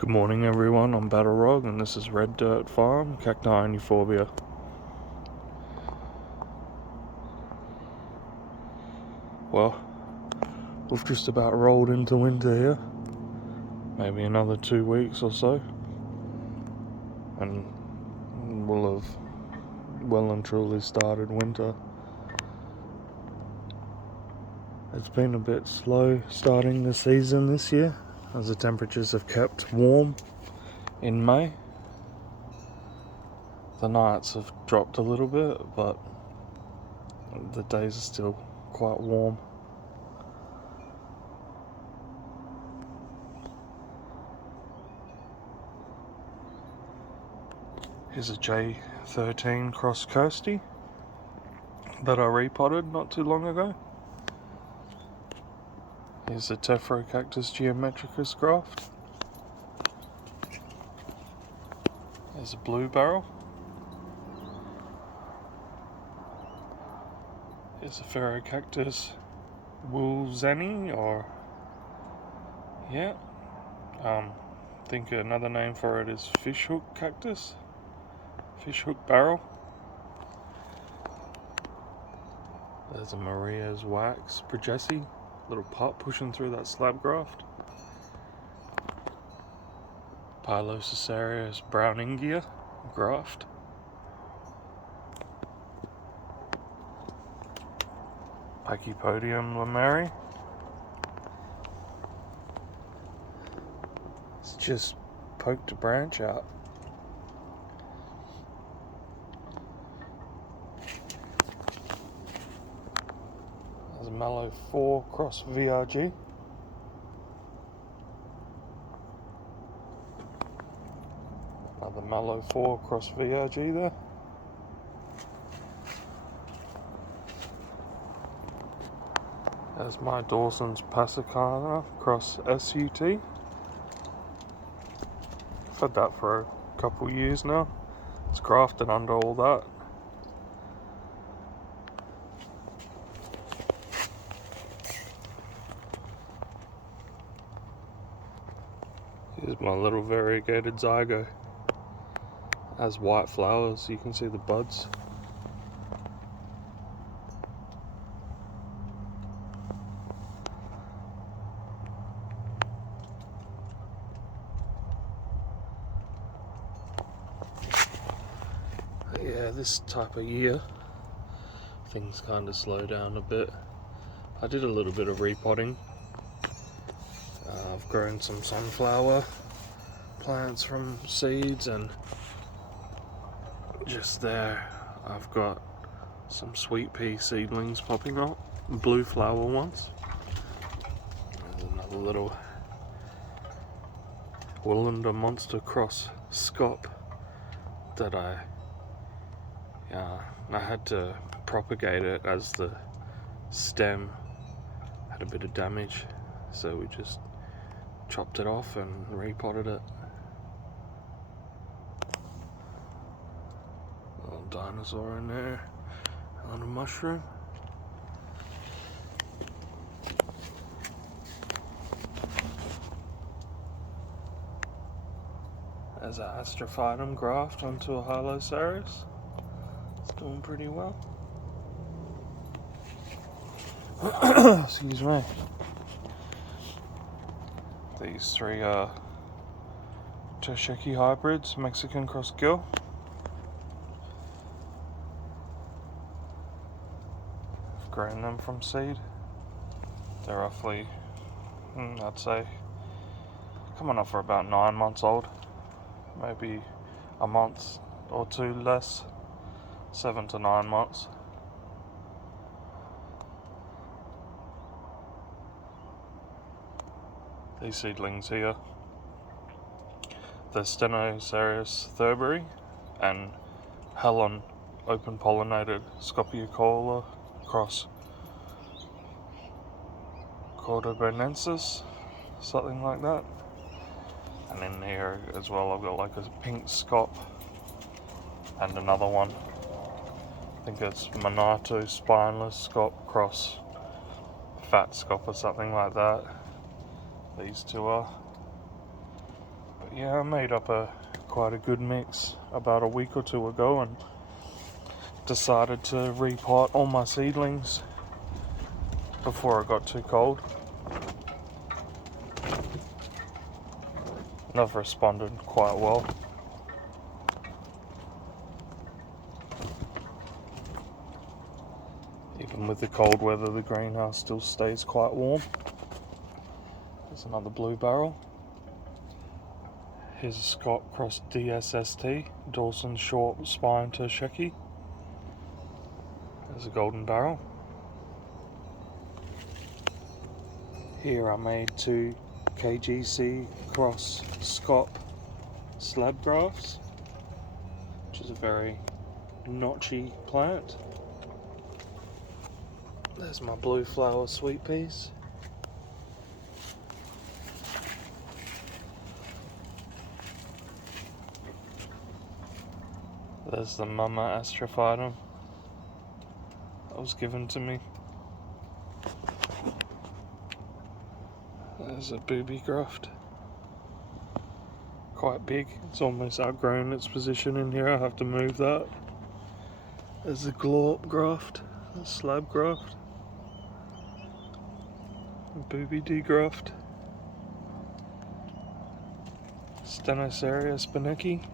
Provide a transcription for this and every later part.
Good morning everyone, I'm Battle Rog and this is Red Dirt Farm, cacti and euphorbia. Well, we've just about rolled into winter here. Maybe another 2 weeks or so. And we'll have well and truly started winter. It's been a bit slow starting the season this year, as the temperatures have kept warm in May. The nights have dropped a little bit, but the days are still quite warm. Here's a J13 cross coastie that I repotted not too long ago. Here's a Tephro-Cactus geometricus graft. There's a blue barrel. Here's a Ferro-Cactus woolzani, or I think another name for it is fishhook cactus, fishhook barrel. There's a Maria's wax Progesi, little pup pushing through that slab graft. Pilocicerius browningia graft. Pachypodium lemeri. It's just poked a branch out. There's a Mallow 4 cross VRG. Another Mallow 4 cross VRG there. There's my Dawson's Passicana cross SUT. I've had that for a couple years now. It's grafted under all that. Here's my little variegated zygo. Has white flowers, you can see the buds. Yeah, this type of year things kind of slow down a bit. I did a little bit of repotting. I've grown some sunflower plants from seeds, and just there I've got some sweet pea seedlings popping up, blue flower ones. There's another little Woolander monster cross scop that I had to propagate it as the stem had a bit of damage, so we just chopped it off and repotted it. A little dinosaur in there, a little mushroom. There's an Astrophytum graft onto a Hylocereus. It's doing pretty well. Excuse me. These three are Tosheki hybrids, Mexican cross gill. I've grown them from seed. They're roughly, I'd say, coming up for about 9 months old. Maybe a month or two less, 7 to 9 months. These seedlings here, the Stenocereus thurberry and Helen open pollinated Scopiacola cross Cordobonensis, something like that. And in here as well I've got like a pink scop and another one. I think it's Monato spineless scop cross fat scop or something like that. These two are. But But yeah, I made up quite a good mix about a week or two ago and decided to repot all my seedlings before it got too cold. They've responded quite well. Even with the cold weather, the greenhouse still stays quite warm. There's another blue barrel. Here's a Scott Cross DSST, Dawson Short Spine Tersheki. There's a golden barrel. Here I made 2 KGC Cross Scott slab grafts, which is a very notchy plant. There's my blue flower sweet peas. There's the Mama Astrophytum that was given to me. There's a booby graft. Quite big. It's almost outgrown its position in here. I have to move that. There's a glorp graft, a slab graft. Booby degraft. Stenoceria spineki.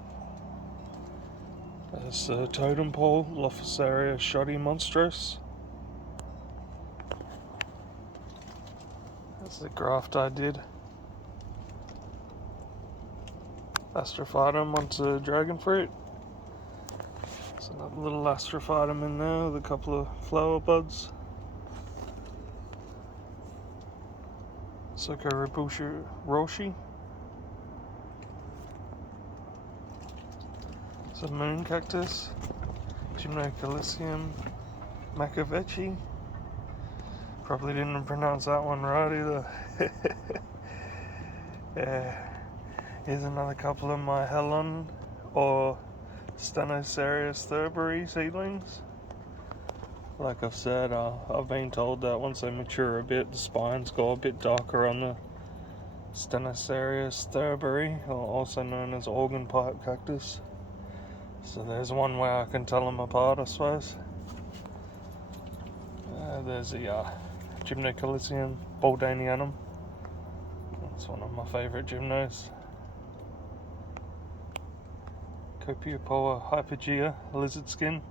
There's a totem pole, Lophoceria shoddy monstrous. That's the graft I did. Astrophytum onto dragon fruit. There's another little astrophytum in there with a couple of flower buds. Socoribusha Roshi. It's a moon cactus. Gymnocalicium Macavechi. Probably didn't pronounce that one right either. Yeah. Here's another couple of my Helen or Stenocerius thurberry seedlings. Like I've said, I've been told that once they mature a bit, the spines go a bit darker on the Stenocerius thurberry, also known as organ pipe cactus. So there's one way I can tell them apart, I suppose. There's the Gymnocalicium baldanianum. That's one of my favourite gymnos. Copiopoa hypogea lizard skin.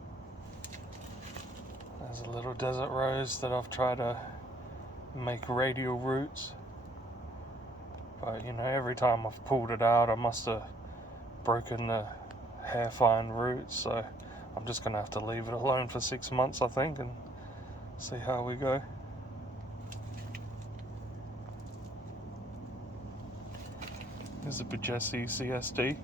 There's a little desert rose that I've tried to make radial roots, but you know, every time I've pulled it out I must have broken the hair fine roots, so I'm just gonna have to leave it alone for 6 months, I think, and see how we go. Here's a Bajesi CSD.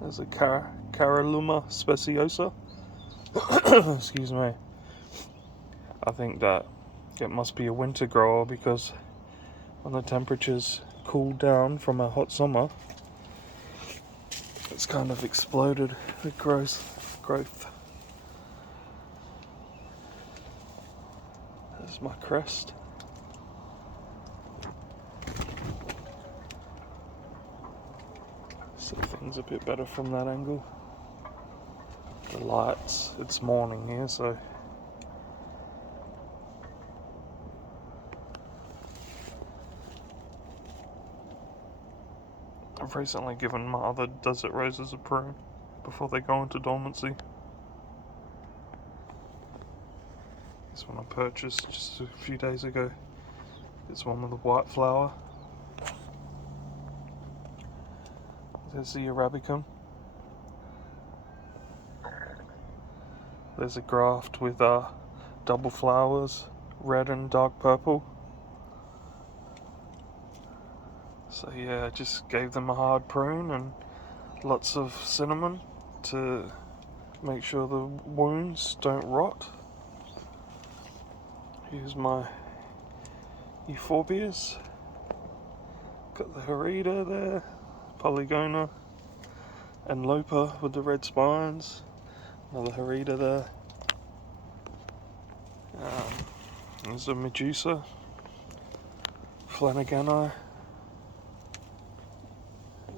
There's a Caralluma speciosa. Excuse me. I think that it must be a winter grower because when the temperatures cooled down from a hot summer, it's kind of exploded with growth. There's my crest. See things a bit better from that angle. The lights, it's morning here, so I've recently given my other desert roses a prune before they go into dormancy. This one I purchased just a few days ago. It's one with a white flower. There's the Arabicum. There's a graft with double flowers, red and dark purple. So yeah, I just gave them a hard prune and lots of cinnamon to make sure the wounds don't rot. Here's my euphorbias. Got the Harida there, Polygona, and Lopa with the red spines. Another Harida there. There's a Medusa. Flanagani.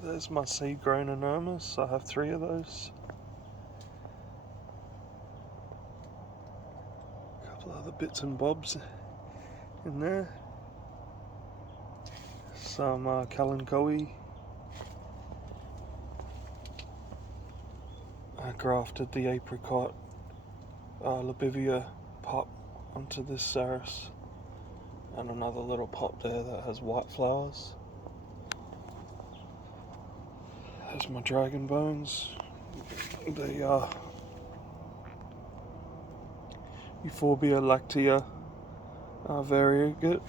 There's my seed-grown enormous. I have 3 of those. A couple other bits and bobs in there. Some Kalanchoe. I grafted the apricot Labivia pot onto this Saris, and another little pot there that has white flowers. There's my dragon bones. They are euphorbia lactea variegate.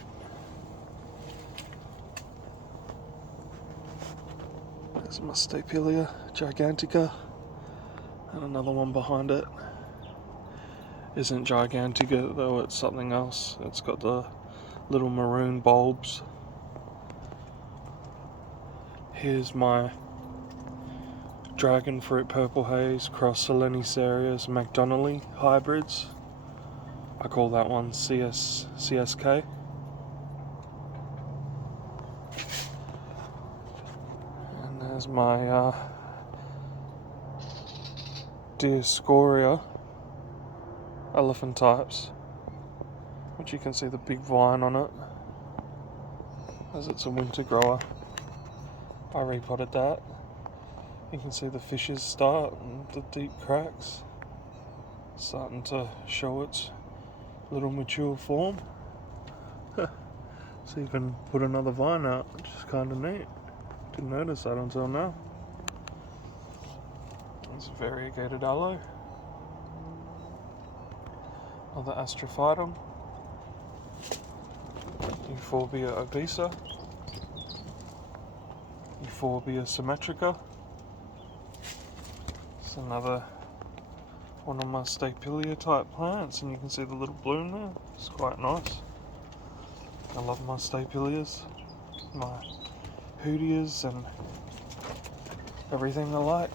There's my Stapelia gigantica, and another one behind it. Isn't gigantica though, it's something else. It's got the little maroon bulbs. Here's my dragon fruit purple haze cross Solenicerius McDonnelly hybrids. I call that one CSK. And there's my Dioscorea elephant types, which you can see the big vine on it, as it's a winter grower. I repotted that. You can see the fishes start and the deep cracks starting to show its little mature form. So you can put another vine out, which is kind of neat. Didn't notice that until now. There's a variegated aloe. Another astrophytum. Euphorbia obesa. Euphorbia symmetrica. It's another one of my Stapelia type plants, and you can see the little bloom there. It's quite nice. I love my Stapelias, my Hoodias, and everything I like.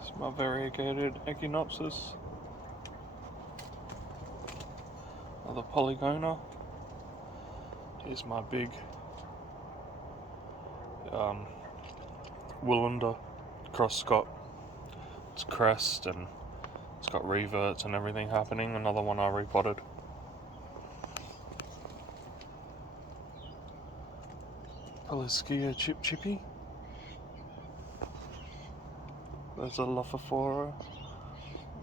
It's my variegated Echinopsis. Another Polygona. Here's my big Woolander cross-scot. It's crest and it's got reverts and everything happening. Another one I repotted. Poliskia chippy. There's a Lophophora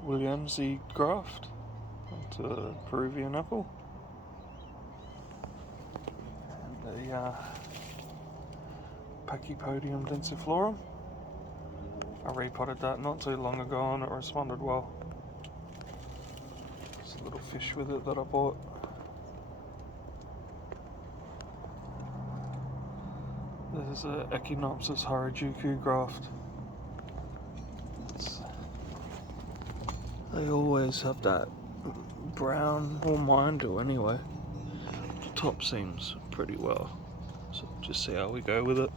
Williamsii graft. It's a Peruvian apple. And the Pachypodium densiflorum. I repotted that not too long ago and it responded well. There's a little fish with it that I bought. There's a Echinopsis Harajuku graft. They always have that brown, or mine do anyway. The top seems pretty well, so just see how we go with it.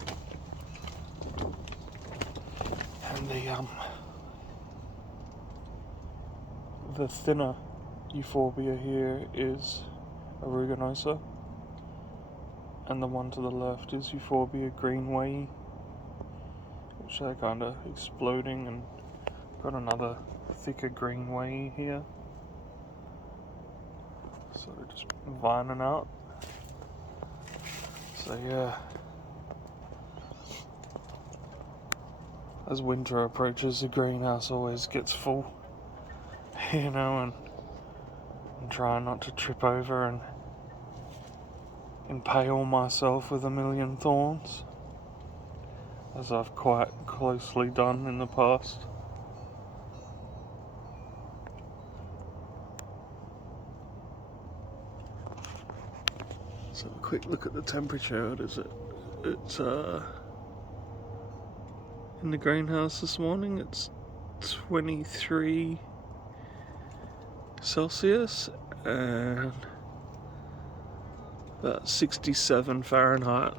And the thinner euphorbia here is aruginosa, and the one to the left is euphorbia greenway, which are kind of exploding, and got another thicker greenway here. Sort of just vining out. So yeah, as winter approaches, the greenhouse always gets full, you know, and I'm trying not to trip over and impale myself with a million thorns, as I've quite closely done in the past. So a quick look at the temperature. What is it? It's in the greenhouse this morning it's 23 Celsius and about 67 Fahrenheit.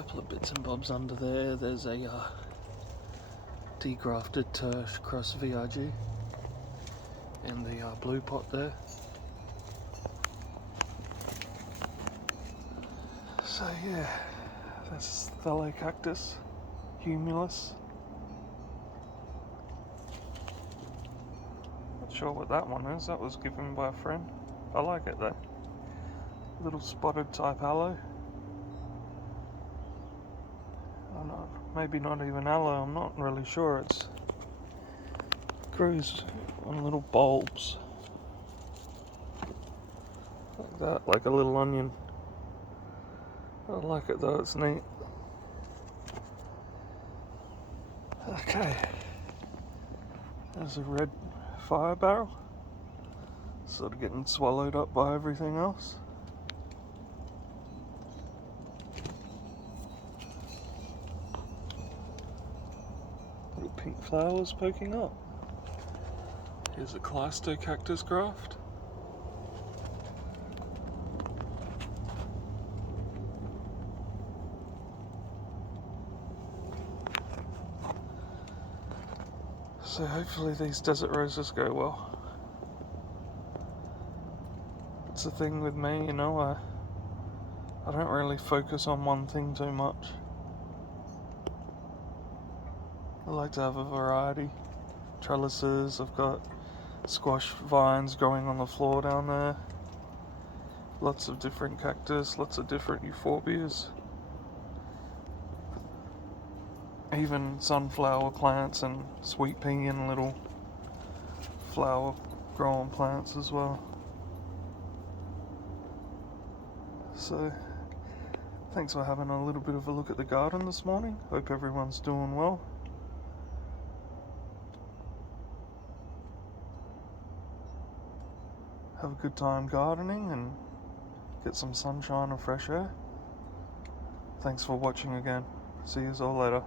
couple of bits and bobs under there. There's a degrafted tertiary cross VIG and the blue pot there. So yeah, that's Thallo cactus, humulus. Not sure what that one is. That was given by a friend. I like it though. Little spotted type aloe. Oh no, maybe not even aloe. I'm not really sure. It grows on little bulbs like that, like a little onion. I like it though, it's neat. Okay, there's a red fire barrel, sort of getting swallowed up by everything else. Little pink flowers poking up. Here's a cactus graft. So hopefully these desert roses go well. It's the thing with me, you know, I don't really focus on one thing too much. I like to have a variety. Trellises, I've got squash vines growing on the floor down there. Lots of different cactus, lots of different euphorbias. Even sunflower plants and sweet pea and little flower growing plants as well. So, thanks for having a little bit of a look at the garden this morning. Hope everyone's doing well. Have a good time gardening and get some sunshine and fresh air. Thanks for watching again. See you all later.